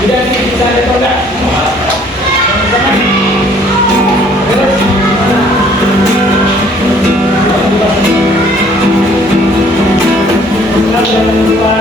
Udah sih bisa ada atau enggak? Terus jangan lupa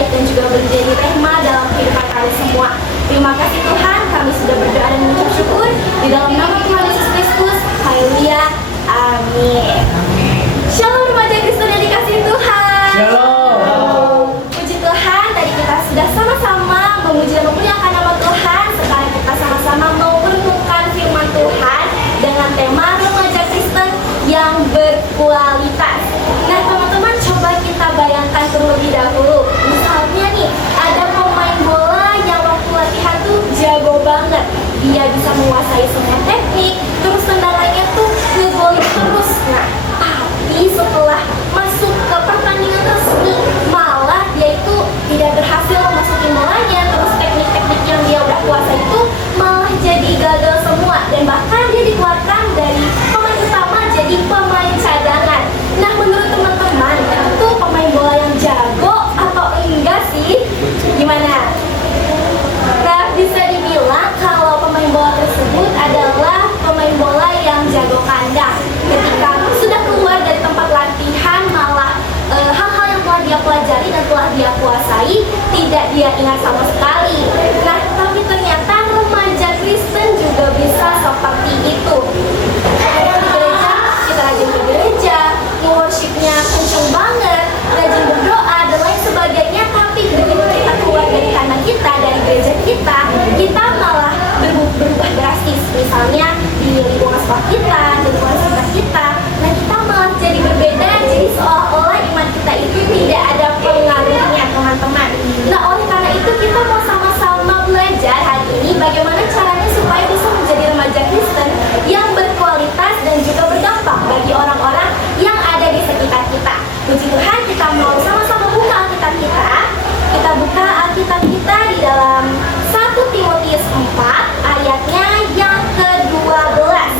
baik dan juga menjadi rahmah dalam kehidupan kami semua. Terima kasih Tuhan, kami sudah berdoa dan mengucap syukur di dalam nama Tuhan Yesus Kristus. Haleluya, amin. Shalom remaja Kristen yang dikasihi Tuhan. Shalom. Puji Tuhan, tadi kita sudah sama-sama memuji dan memuliakan nama Tuhan. Sekarang kita sama-sama mau merenungkan firman Tuhan dengan tema remaja Kristen yang berkualitas. Nah teman-teman, coba kita bayangkan terlebih dahulu. Misalnya nih, ada pemain bola yang waktu latihan tuh jago banget. Dia bisa menguasai semua teknik, terus tendangannya tuh ngegolin terus. Nah, tapi setelah masuk ke pertandingan resmi, malah dia itu tidak berhasil memasuki bolanya. Terus teknik-teknik yang dia udah kuasai itu malah jadi gagal semua. Dan bahkan dia dikeluarkan dari pemain utama jadi pemain cadangan. Nah, menurut teman-teman, itu pemain bola yang jago atau enggak sih? Gimana? Nah, bisa dibilang kalau pemain bola tersebut adalah pemain bola yang jago kandang. Ketika sudah keluar dari tempat latihan, malah hal-hal yang telah dia pelajari dan telah dia kuasai tidak dia ingat sama sekali. Nah, tapi ternyata remaja Kristen juga bisa seperti itu. Ada di gereja, kita rajin ke gereja, worshipnya kenceng banget, rajin berdoa dan lain sebagainya. Tapi begitu kita keluar dari kandang kita, dari gereja kita malah berubah drastis. Misalnya di lingkungan sekolah kita, di lingkungan sekitar kita, nah kita malah jadi berbeda. Jadi seolah-olah iman kita itu tidak ada pengaruhnya, teman-teman. Nah, oleh karena itu kita mau sama-sama belajar hari ini bagaimana caranya supaya bisa menjadi remaja Kristen yang berkualitas dan juga berdampak bagi orang-orang yang ada di sekitar kita. Puji Tuhan, kita mau sama-sama buka Alkitab kita. Kita buka Alkitab kita di dalam 1 Timotius 4 ayatnya yang ke-12.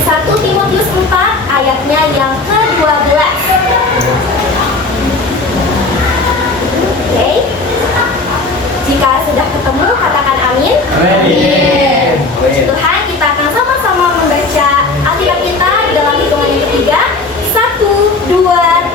1 Timotius 4 ayatnya yang ke-12. Oke. Jika sudah ketemu, katakan amin. Amin. Puji Tuhan, kita akan sama-sama membaca Alkitab kita di dalam hitungan yang ketiga. 1, 2,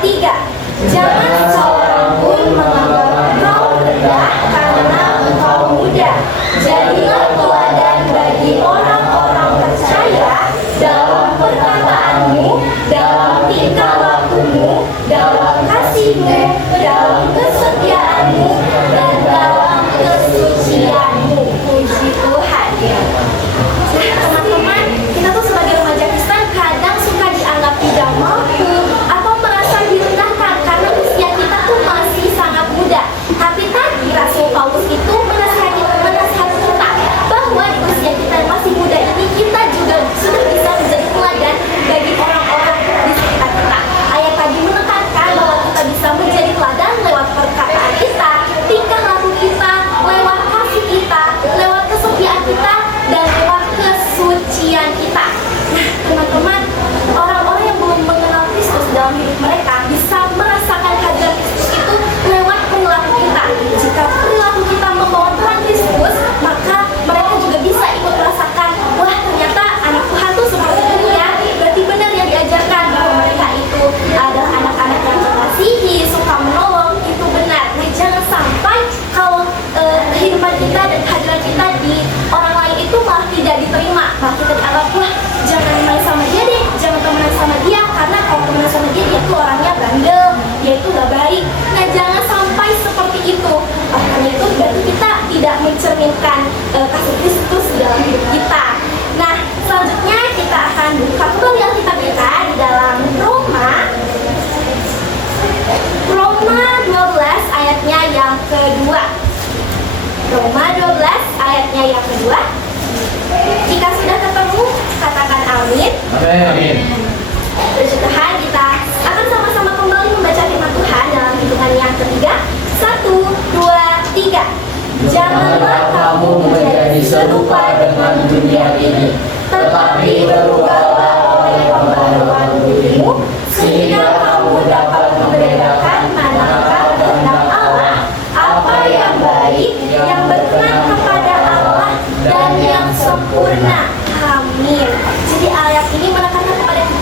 3. Jangan seorang pun menganggap engkau rendah karena engkau muda. Jadilah teladan bagi orang-orang percaya dalam perkataanmu, dalam tingkah lakumu, dalam kasihmu, dalam kesetiaanmu, dan dalam kesucianmu. Puji Tuhan. Nah teman-teman, kita tuh sebagai remaja Kristen kadang suka dianggap tidak mampu atau merasa direndahkan karena usia kita tuh masih sangat muda. Tapi tadi Rasul Paulus itu menasihati kita bahwa di usia kita yang masih muda ini kita juga sudah bisa menjadi teladan bagi orang-orang di sekitar kita. Ayat tadi menekankan bahwa kita bisa menjadi teladan lewat perkataan kita, tingkah laku kita, lewat kasih kita, lewat kesetiaan kita, dan lewat kesucian kita. Nah teman-teman, orang-orang yang belum mengenal Kristus dalam hidup mereka bisa merasakan kehadiran Kristus itu lewat perilaku kita. Jika perilaku kita membawa Tuhan Kristus, maka mereka juga bisa ikut merasakan, wah ternyata anak Tuhan tuh seperti ini ya. Berarti benar yang diajarkan bahwa mereka itu adalah anak-anak yang mengasihi, suka menolong, itu benar. Nah jangan sampai kalau kehidupan kita dan kehadiran kita di orang lain itu malah tidak diterima. Malah kita dianggap, wah jangan main sama dia deh, jangan temenan sama dia, karena kalau temenan sama dia, dia tuh orangnya bandel, dia itu gak baik. Nah jangan sampai seperti itu. Karena itu berarti kita tidak mencerminkan kasih Kristus dalam hidup kita. Nah selanjutnya kita akan buka kembali Alkitab kita di dalam Roma 12 ayatnya yang kedua. Roma 12 ayatnya yang kedua. Jika sudah ketemu, katakan amin. Amin. Puji Tuhan, kita akan sama-sama kembali membaca firman Tuhan dalam hitungan yang ketiga. 1, 2, 3. Janganlah kamu menjadi serupa dengan dunia ini, tetapi berubahlah oleh pembaharuan budimu, sehingga kamu dapat membedakan manakah kehendak Allah, apa yang baik, yang berkenan kepada Allah, dan yang sempurna. Amin. Jadi ayat ini menekankan kepada kita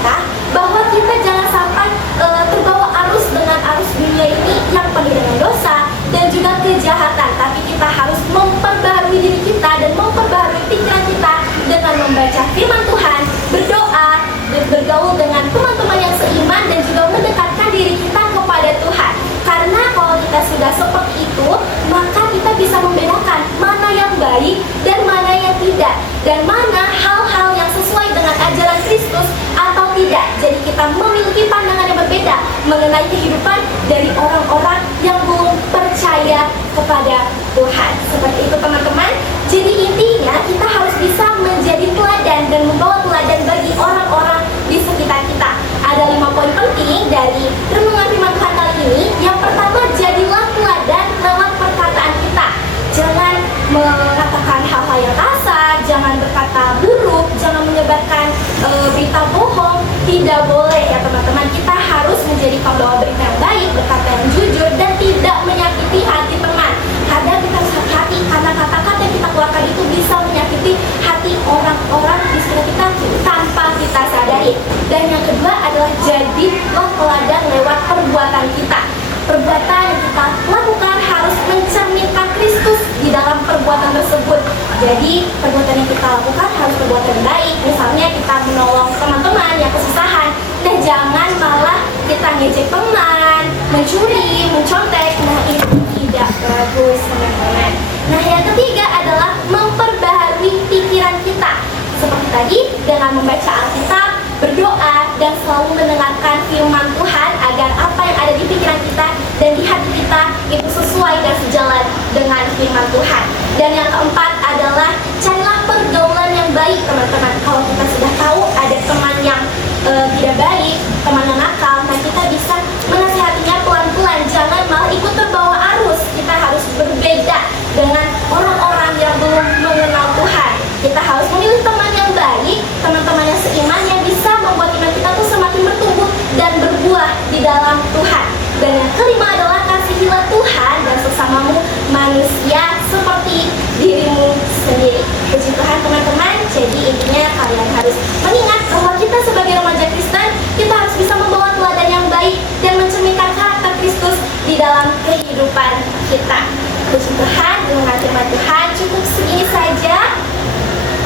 dan mana hal-hal yang sesuai dengan ajaran Kristus atau tidak. Jadi kita memiliki pandangan yang berbeda mengenai kehidupan dari orang-orang yang belum percaya kepada Tuhan. Seperti itu teman-teman. Jadi intinya kita harus bisa menjadi teladan dan membawa teladan bagi orang-orang di sekitar kita. Ada 5 poin penting dari renungan firman Tuhan kali ini. Yang pertama, jadilah teladan lewat perkataan kita. Jangan mengatakan hal-hal yang kasar, jangan berkata buruk, jangan menyebarkan berita bohong. Tidak boleh ya teman-teman. Kita harus menjadi pembawa berita yang baik, berkata yang jujur, dan tidak menyakiti hati teman. Kadang kita harus hati-hati karena kata-kata yang kita keluarkan itu bisa menyakiti hati orang-orang di sekitar kita tanpa kita sadari. Dan yang kedua adalah jadilah teladan lewat perbuatan kita. Perbuatan yang kita lakukan harus mencerminkan Kristus di dalam perbuatan tersebut. Jadi perbuatan yang kita lakukan harus perbuatan baik. Misalnya kita menolong teman-teman yang kesusahan. Nah, jangan malah kita ngejek teman, mencuri, mencontek. Nah, itu tidak bagus teman-teman. Nah, yang ketiga adalah memperbaharui pikiran kita. Seperti tadi, dengan membaca Alkitab, berdoa, dan selalu mendengarkan firman Tuhan agar apa yang ada di pikiran kita dan di hati kita itu sesuai dan sejalan dengan firman Tuhan. Dan yang keempat adalah carilah pergaulan yang baik teman-teman. Kalau kita sudah tahu ada teman yang tidak baik, teman yang nakal, nah kita bisa menasihatinya pelan-pelan. Jangan malah ikut terbawa arus. Kita harus berbeda dengan orang-orang yang belum mengenal Tuhan. Kita harus memilih teman yang baik, teman-teman yang seiman, yang bisa membuat iman kita tuh semakin bertumbuh dan berbuah di dalam Tuhan. Dan yang kelima adalah kasihilah Tuhan dan sesamamu manusia seperti dirimu sendiri. Puji Tuhan teman-teman. Jadi intinya kalian harus mengingat bahwa kita sebagai remaja Kristen, kita harus bisa membawa teladan yang baik dan mencerminkan karakter Kristus di dalam kehidupan kita. Puji Tuhan, renungan firman Tuhan cukup segini saja.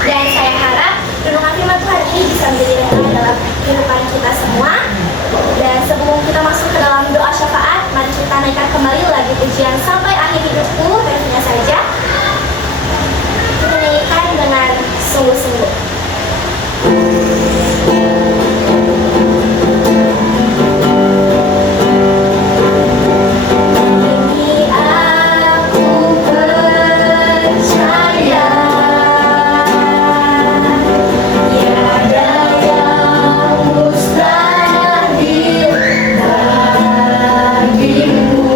Dan saya harap renungan firman Tuhan ini bisa menjadi renungan dalam kehidupan kita semua. Dan sebelum kita masuk ke dalam doa syafaat, mari kita naikkan kembali lagu pujian Sampai Akhir Hidupku, versinya saja. Kita nyanyikan dengan sungguh-sungguh. Bagimu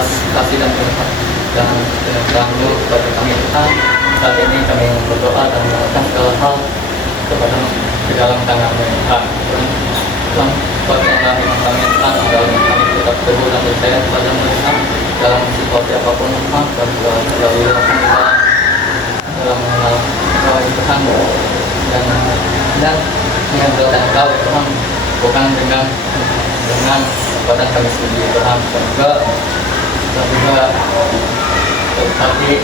atas kasih dan penyertaan-Mu kepada kami Tuhan. Saat ini kami berdoa dan menyerahkan segala hal kepada di dalam tangan-Mu Tuhan. Tuhan, percayalah iman kami Tuhan, dalam kami tetap teguh dan percaya kepada-Mu Tuhan dalam situasi apapun Tuhan, dan selalu kami dalam mengenal Engkau Tuhan, dan mengandalkan Engkau Tuhan, bukan dengan kekuatan kami sendiri Tuhan, dan juga berhati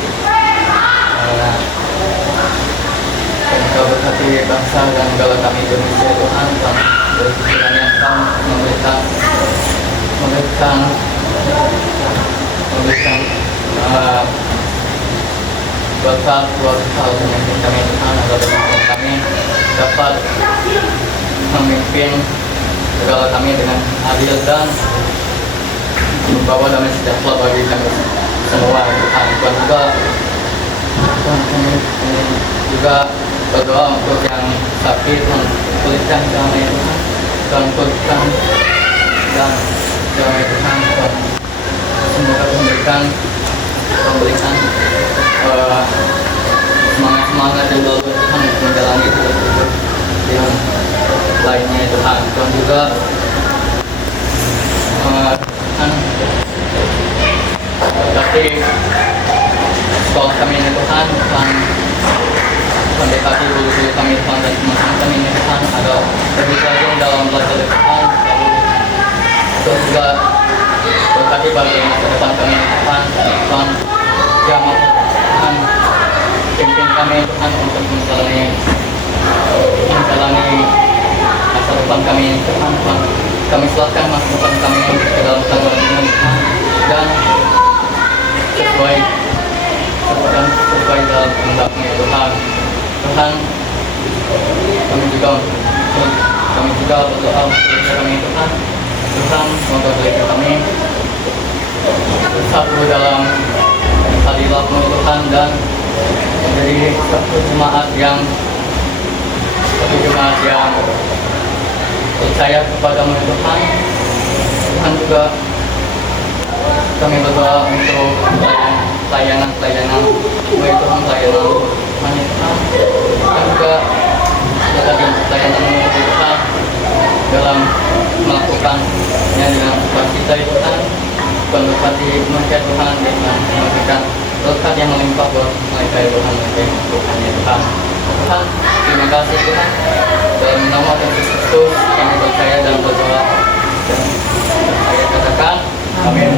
Engkau berhati bangsa dan negara kami Indonesia Tuhan, dan berkiranya Engkau memberikan berkat buat hal pemimpin kami Tuhan, agar pemimpin kami dapat memimpin negara kami dengan adil dan membawa damai sejahtera bagi kami semua Tuhan. Tuhan kami juga berdoa untuk yang sakit, pulihkan kami Tuhan, dan pulihkan dan damai Tuhan. Semoga memberikan semangat yang baru Tuhan untuk menjalani hidup yang lainnya Tuhan. Tuhan juga berkati sekolah kami ini Tuhan, mendekati guru-guru kami Tuhan, dan teman-teman kami ini Tuhan, agar lebih rajin dalam belajar Tuhan. Lalu Tuhan juga berkati bagi masa depan kami ini Tuhan, yang Tuhan pimpin kami Tuhan untuk menjalani masa depan kami ini Tuhan. Kami serahkan masa depan kami ke dalam tangan Tuhan, dan sesuai dalam kehendak-Mu Tuhan. Tuhan, kami juga berdoa untuk kami Tuhan. Tuhan, semoga gereja kami bersatu dalam hadirat-Mu Tuhan, dan menjadi satu jemaat yang percaya kepada-Mu Tuhan. Tuhan juga kami berdoa untuk pelayanan Tuhan, pelayanan Tuhan, dan juga bagian pelayanan-Mu Tuhan dalam melakukannya dengan sukacita Tuhan. Berkati mereka Tuhan, dengan memberikan berkat yang melimpah buat mereka Tuhan, melakukannya Tuhan. Tuhan, terima kasih Tuhan. Dalam nama Tuhan Yesus Kristus kami percaya dan berdoa, dan saya katakan amin.